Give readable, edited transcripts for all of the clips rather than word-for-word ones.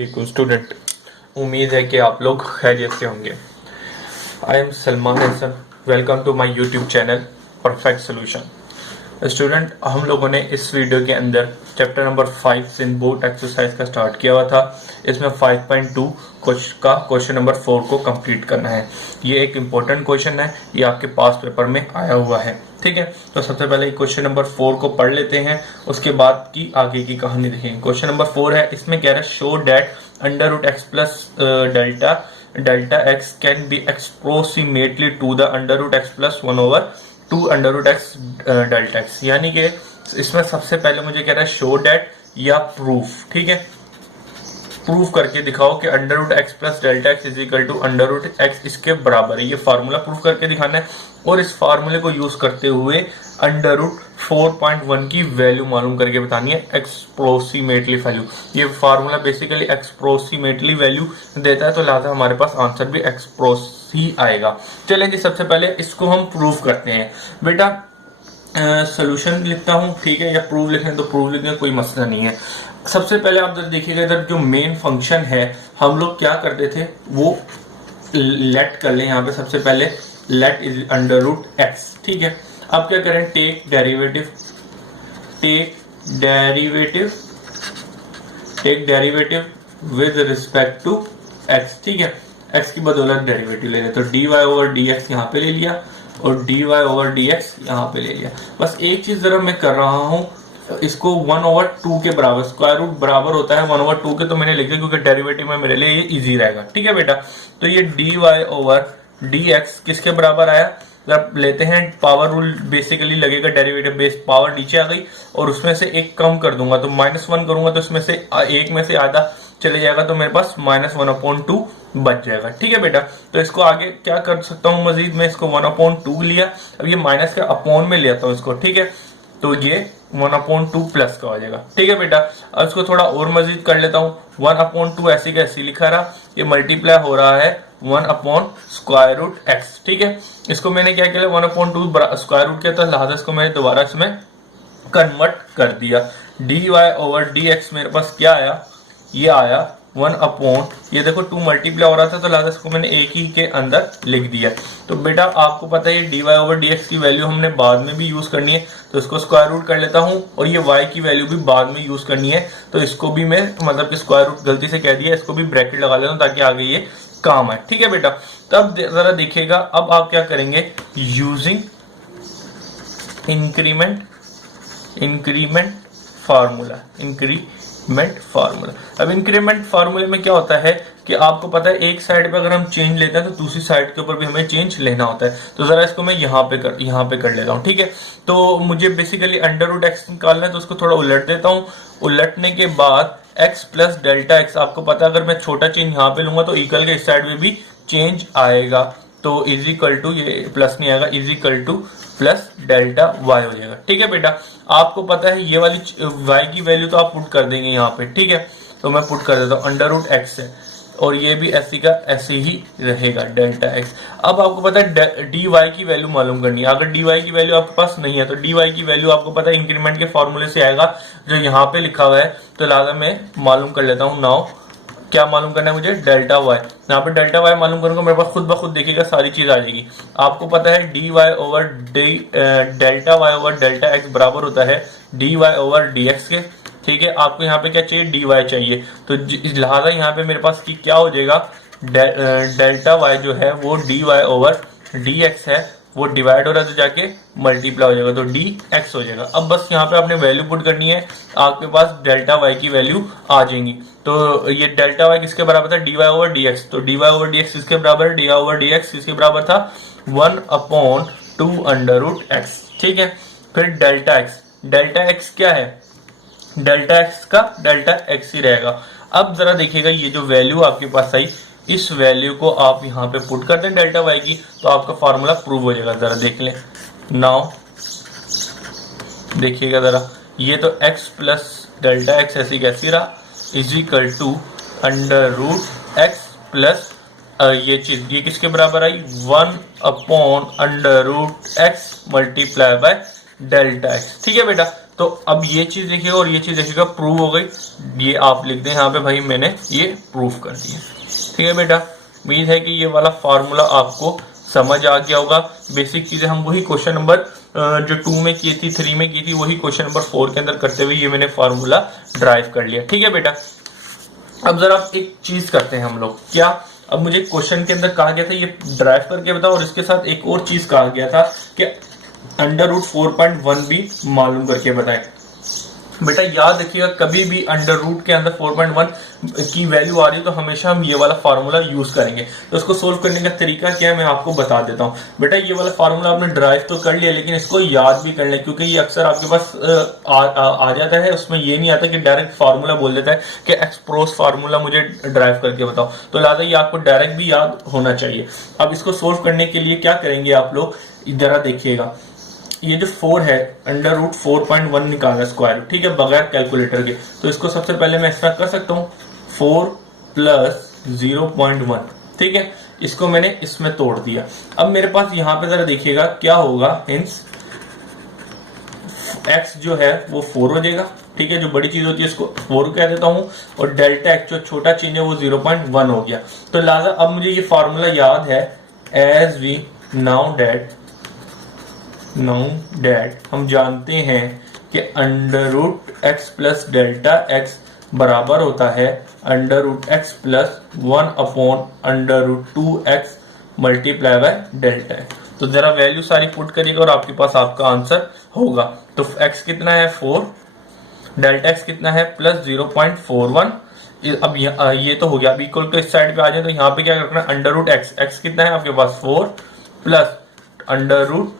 वालेकुम स्टूडेंट, उम्मीद है कि आप लोग खैरियत से होंगे। I am Salman Hasan, welcome to my YouTube channel perfect solution. Student, हम लोगों ने इस वीडियो के अंदर chapter number 5 Sindh board exercise का स्टार्ट किया हुआ था। इसमें 5.2 का क्वेश्चन नंबर 4 को कंप्लीट करना है। ये एक इम्पोर्टेंट क्वेश्चन है, ये आपके पास पेपर में आया हुआ है। ठीक है, तो सबसे पहले क्वेश्चन नंबर 4 को पढ़ लेते हैं, उसके बाद की आगे की कहानी देखेंगे। क्वेश्चन नंबर 4 है, इसमें कह रहा है show that under root x plus delta x can be approximately to the under root x plus 1/2 under root x delta x. यानी कि इसमें सबसे पहले मुझे कह रहा है शो डैट या प्रूफ। ठीक है, प्रूफ करके दिखाओ कि under root x plus delta x is equal to under root x इसके बराबर है। ये फार्मूला प्रूफ करके दिखाना है और इस फार्मूले को यूज करते हुए अंडर रूट 4.1 की वैल्यू मालूम करके बतानी है, एक्सप्रोक्सीमेटली वैल्यू। ये फार्मूला बेसिकली एक्सप्रोक्सीमेटली वैल्यू देता है, तो लिहाजा हमारे पास आंसर भी एक्सप्रोस ही आएगा। चलें जी, सबसे पहले इसको हम प्रूफ करते हैं। बेटा सोल्यूशन लिखता हूँ, ठीक है, या प्रूफ लिखें तो प्रूफ लिखें, कोई मसला नहीं है। सबसे पहले आप देखिएगा इधर जो मेन फंक्शन है, हम लोग क्या करते थे वो लेट कर लें यहाँ पे। सबसे पहले let is under root x. ठीक है, अब क्या करें, take derivative with respect to x. ठीक है, एक्स की बदौलत डेरिवेटिव ले लें, तो D Y over D x यहाँ पे ले लिया और d Y over D x यहाँ पे ले लिया। बस एक चीज जरा मैं कर रहा हूँ, इसको 1/2 के बराबर, स्क्वायर रूट बराबर होता है 1/2 के, तो मैंने लिख दिया क्योंकि डेरिवेटिव में मेरे लिए ये इजी रहेगा। ठीक है बेटा, तो ये d Y over D x किसके बराबर आया, जब लेते हैं पावर रूल बेसिकली लगेगा, डेरिवेटिव बेस पावर नीचे आ गई और उसमें से एक कम कर दूंगा तो -1 करूंगा तो इसमें से एक में से आधा चले जाएगा, तो मेरे पास -1/2 बच जाएगा। ठीक है बेटा, तो इसको आगे क्या कर सकता हूँ मजीद, मैं इसको 1/2 लिया, अब ये माइनस के अपॉन में लेता हूँ इसको। ठीक है, तो ये 1/2 प्लस का हो जाएगा। ठीक है बेटा, अब इसको थोड़ा और मजीद कर लेता हूँ, 1/2 ऐसी का ऐसी लिखा रहा, ये मल्टीप्लाई हो रहा है 1/√x। ठीक है, इसको मैंने क्या किया, 1/2 स्क्वायर रूट किया, तो लिहाजा इसको मैंने दोबारा इसमें कन्वर्ट कर दिया। D Y over D x मेरे पास क्या आया, ये आया 1/, ये देखो 2 मल्टीप्लाई हो रहा था, तो लिहाजा इसको मैंने एक ही के अंदर लिख दिया। तो बेटा आपको पता है D Y over D x की वैल्यू हमने बाद में भी यूज करनी है, तो इसको स्क्वायर रूट कर लेता हूँ, और ये y की वैल्यू भी बाद में यूज करनी है, तो इसको भी मैं मतलब कि स्क्वायर रूट गलती से कह दिया, इसको भी ब्रैकेट लगा लेता हूँ ताकि आगे ये काम आए। ठीक है बेटा, तब जरा देखिएगा, अब आप क्या करेंगे, यूजिंग इंक्रीमेंट फार्मूला। अब इंक्रीमेंट फार्मूले में क्या होता है कि आपको पता है एक साइड पे अगर हम चेंज लेते हैं तो दूसरी साइड के ऊपर भी हमें चेंज लेना होता है, तो जरा इसको मैं यहाँ पे कर लेता हूँ। ठीक है, तो मुझे बेसिकली अंडर रूट एक्स निकालना है, तो उसको थोड़ा उलट देता हूँ। उलटने के बाद एक्स प्लस डेल्टा एक्स, आपको पता है अगर मैं छोटा चेंज यहाँ पे लूंगा तो इक्वल के इस साइड में भी चेंज आएगा, तो इज इक्वल टू, ये प्लस नहीं आएगा, is equal to plus delta y हो जाएगा। ठीक है बेटा, आपको पता है ये वाली वाई की वैल्यू तो आप पुट कर देंगे यहाँ पे। ठीक है, तो मैं पुट कर देता हूँ अंडर रूट एक्स है, और ये भी ऐसी का ऐसे ही रहेगा डेल्टा एक्स। अब आपको पता है डी वाई की वैल्यू मालूम करनी है। अगर डी वाई की वैल्यू आपके पास नहीं है तो डी वाई की वैल्यू आपको पता है इंक्रीमेंट के फॉर्मूले से आएगा जो यहाँ पे लिखा हुआ है, तो लिहाजा मैं मालूम कर लेता हूँ। नाउ क्या मालूम करना है मुझे, डेल्टा वाई। यहाँ पे डेल्टा वाई मालूम करूंगा, मेरे पास खुद ब खुद देखिएगा सारी चीज आ जाएगी। आपको पता है D Y over delta y over delta x बराबर होता है D Y over D x के। ठीक है, आपको यहाँ पे क्या चाहिए, डी वाई चाहिए, तो लिहाजा यहाँ पे मेरे पास की क्या हो जाएगा, डेल्टा वाई जो है वो d Y over D x है, वो डिवाइड हो रहा है तो जाके मल्टीप्लाई हो जाएगा, तो डी एक्स हो जाएगा। अब बस यहाँ पे आपने वैल्यू पुट करनी है, आपके पास डेल्टा वाई की वैल्यू आ जाएंगी। तो ये डेल्टा वाई किसके बराबर था, D Y over D X, तो D Y over D x किसके बराबर है, D Y over D x किसके बराबर था, 1/2 अंडर रूट एक्स। ठीक है, फिर डेल्टा एक्स क्या है, डेल्टा एक्स का डेल्टा एक्स ही रहेगा। अब जरा देखिएगा ये जो वैल्यू आपके पास आई, इस वैल्यू को आप यहाँ पे पुट कर दें डेल्टा वाई की, तो आपका फार्मूला प्रूव हो जाएगा। जरा देख लें, नाउ देखिएगा जरा, ये तो x प्लस डेल्टा एक्स ऐसी कैसी रहा, is equal to under root x plus ये चीज, ये किसके बराबर आई, 1/√x multiply by delta x. ठीक है बेटा, तो अब ये चीज देखिएगा और ये चीज देखिएगा, प्रूव हो गई। ये आप लिख दें यहाँ पे भाई, मैंने ये प्रूव कर दिया। ठीक है बेटा, उम्मीद है कि ये वाला फॉर्मूला आपको समझ आ गया होगा। बेसिक चीजें हम वही क्वेश्चन नंबर जो 2 में की थी, 3 में की थी, वही क्वेश्चन नंबर 4 के अंदर करते हुए ये मैंने फार्मूला ड्राइव कर लिया। ठीक है बेटा, अब जरा एक चीज करते हैं हम लोग, क्या अब मुझे क्वेश्चन के अंदर कहा गया था ये ड्राइव करके बताओ, और इसके साथ एक और चीज कहा गया था कि √4.1 भी मालूम करके बताएं। बेटा याद रखिएगा, कभी भी अंडर रूट के अंदर 4.1 की वैल्यू आ रही है तो हमेशा हम ये वाला फार्मूला यूज करेंगे। तो इसको सोल्व करने का तरीका क्या है मैं आपको बता देता हूँ। बेटा ये वाला फार्मूला आपने ड्राइव तो कर लिया, लेकिन इसको याद भी कर लें, क्योंकि ये अक्सर आपके पास आ जाता है। उसमें ये नहीं आता कि डायरेक्ट फार्मूला बोल देता है कि एक्सप्रोस फार्मूला मुझे ड्राइव करके बताओ, तो लिहाजा ये आपको डायरेक्ट भी याद होना चाहिए। अब इसको सोल्व करने के लिए क्या करेंगे आप लोग, जरा देखिएगा, ये जो 4 है √4.1 निकालना स्क्वायर, ठीक है, बगैर कैलकुलेटर के। तो इसको सबसे पहले मैं इस तरह कर सकता हूँ, 4 + 0.1, ठीक है, इसको मैंने इसमें तोड़ दिया। अब मेरे पास यहाँ पे जरा देखिएगा क्या होगा, हिंस x जो है वो 4 हो जाएगा। ठीक है, जो बड़ी चीज होती है इसको 4 कह देता हूँ, और डेल्टा x जो छोटा चीज है वो 0.1 हो गया। तो लिहाजा अब मुझे ये फॉर्मूला याद है, एज वी नाउ डेट हम जानते हैं कि √x प्लस डेल्टा x बराबर होता है √x plus 1/√2x multiply by delta x। तो जरा वैल्यू सारी पुट करिएगा और आपके पास आपका आंसर होगा। तो x कितना है 4, डेल्टा x कितना है प्लस 0.41। अब ये तो हो गया। अब इक्वल टू इस साइड पे आ जाए तो यहाँ पे क्या रखना है, √x कितना है आपके पास 4 प्लस √2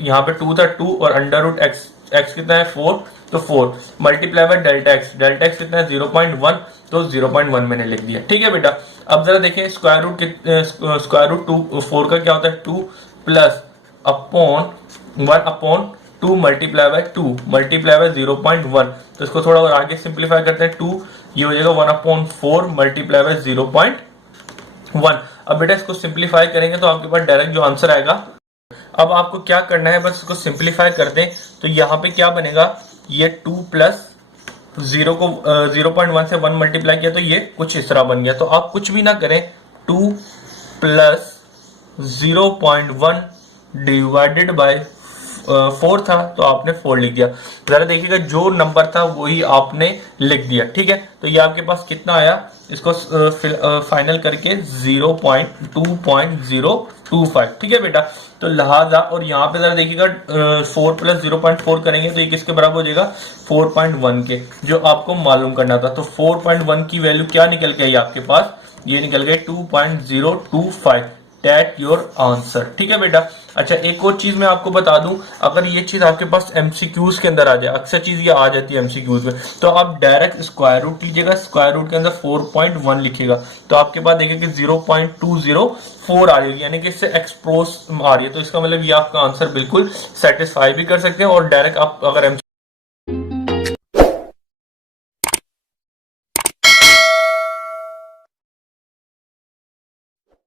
यहाँ पे 2 था 2 और √x कितना है 4, तो 4 मल्टीप्लाई बाय डेल्टा x कितना है 0.1, तो 0.1 मैंने लिख दिया। ठीक है बेटा, अब जरा देखें स्क्वायर रूट 4 का क्या होता है 2 plus 1/2 multiply by 2 multiply by 0.1। तो इसको थोड़ा और आगे सिंप्लीफाई करते हैं, 2 ये हो जाएगा 1/4 मल्टीप्लाई बाय 0.1। अब बेटा इसको सिंप्लीफाई करेंगे तो आपके पास डायरेक्ट जो आंसर आएगा। अब आपको क्या करना है, बस इसको सिंप्लीफाई कर दें तो यहाँ पे क्या बनेगा, ये 2 प्लस 0 को 0.1 से 1 मल्टीप्लाई किया तो ये कुछ इस तरह बन गया। तो आप कुछ भी ना करें, 2 प्लस 0.1 डिवाइडेड बाय 4 था तो आपने 4 लिख दिया। जरा देखिएगा जो नंबर था वही आपने लिख दिया। ठीक है, तो ये आपके पास कितना आया, इसको फाइनल करके 0.2.025। ठीक है बेटा, तो लिहाजा और यहाँ पे जरा देखिएगा 4 प्लस 0.4 करेंगे तो ये किसके बराबर हो जाएगा 4.1 के, जो आपको मालूम करना था। तो 4.1 की वैल्यू क्या निकल के आई आपके पास, ये निकल गई 2.025। That your answer. ठीक है बेटा, अच्छा एक और चीज मैं आपको बता दूं, अगर ये चीज आपके पास एमसीक्यूज के अंदर आ जाए, अक्सर चीज ये आ जाती है एमसीक्यूज में, तो आप डायरेक्ट स्क्वायर रूट लीजिएगा, स्क्वायर रूट के अंदर 4.1 लिखिएगा तो आपके पास देखिए कि 0.204 आ रही है, यानी कि इससे एक्सप्रोस आ रही है। तो इसका मतलब ये आपका आंसर बिल्कुल सेटिस्फाई भी कर सकते हैं, और डायरेक्ट आप अगर